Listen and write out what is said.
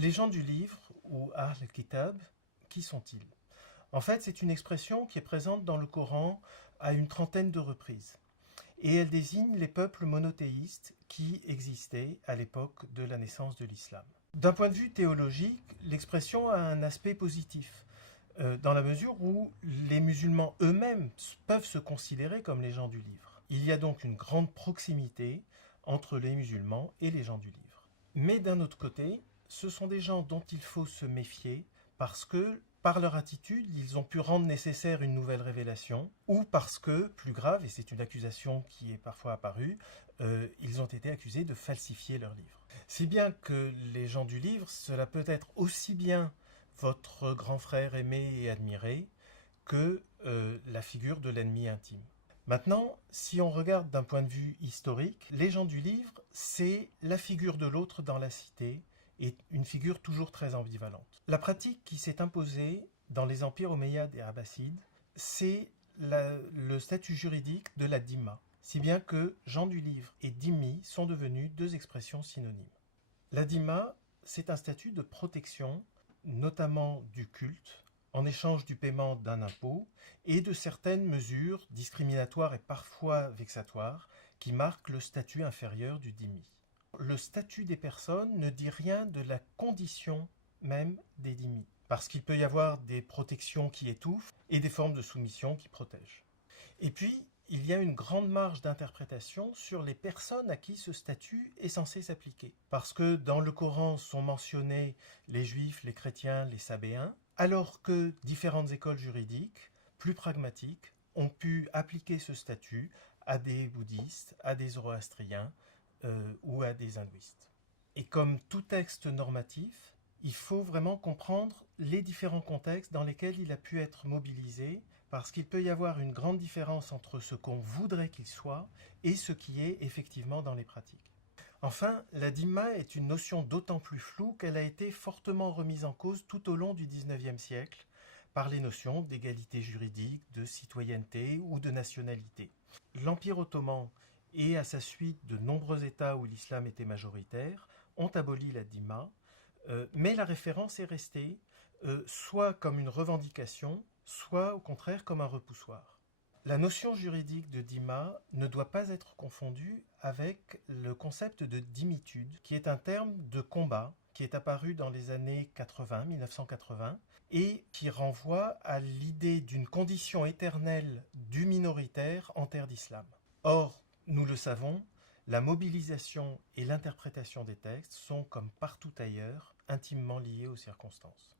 Les gens du livre, ou Ahl al-Kitab, qui sont-ils? En fait, c'est une expression qui est présente dans le Coran à une trentaine de reprises. Et elle désigne les peuples monothéistes qui existaient à l'époque de la naissance de l'islam. D'un point de vue théologique, l'expression a un aspect positif, dans la mesure où les musulmans eux-mêmes peuvent se considérer comme les gens du livre. Il y a donc une grande proximité entre les musulmans et les gens du livre. Mais d'un autre côté, ce sont des gens dont il faut se méfier parce que, par leur attitude, ils ont pu rendre nécessaire une nouvelle révélation, ou parce que, plus grave, et c'est une accusation qui est parfois apparue, ils ont été accusés de falsifier leur livre. Si bien que les gens du livre, cela peut être aussi bien votre grand frère aimé et admiré que la figure de l'ennemi intime. Maintenant, si on regarde d'un point de vue historique, les gens du livre, c'est la figure de l'autre dans la cité, et une figure toujours très ambivalente. La pratique qui s'est imposée dans les empires omeyyades et abbassides, c'est le statut juridique de la dhimma, si bien que gens du livre et dhimmi sont devenus deux expressions synonymes. La dhimma, c'est un statut de protection, notamment du culte, en échange du paiement d'un impôt et de certaines mesures discriminatoires et parfois vexatoires qui marquent le statut inférieur du dhimmi. Le statut des personnes ne dit rien de la condition même des dhimmis, parce qu'il peut y avoir des protections qui étouffent et des formes de soumission qui protègent. Et puis, il y a une grande marge d'interprétation sur les personnes à qui ce statut est censé s'appliquer. Parce que dans le Coran sont mentionnés les juifs, les chrétiens, les sabéens, alors que différentes écoles juridiques, plus pragmatiques, ont pu appliquer ce statut à des bouddhistes, à des zoroastriens ou à des hindouistes. Et comme tout texte normatif, il faut vraiment comprendre les différents contextes dans lesquels il a pu être mobilisé, parce qu'il peut y avoir une grande différence entre ce qu'on voudrait qu'il soit et ce qui est effectivement dans les pratiques. Enfin, la dhimma est une notion d'autant plus floue qu'elle a été fortement remise en cause tout au long du XIXe siècle par les notions d'égalité juridique, de citoyenneté ou de nationalité. L'Empire ottoman et à sa suite de nombreux États où l'islam était majoritaire ont aboli la dhimma, mais la référence est restée soit comme une revendication, soit au contraire comme un repoussoir. La notion juridique de dhimma ne doit pas être confondue avec le concept de dhimmitude, qui est un terme de combat qui est apparu dans les années 80, 1980, et qui renvoie à l'idée d'une condition éternelle du minoritaire en terre d'islam. Or, nous le savons, la mobilisation et l'interprétation des textes sont, comme partout ailleurs, intimement liées aux circonstances.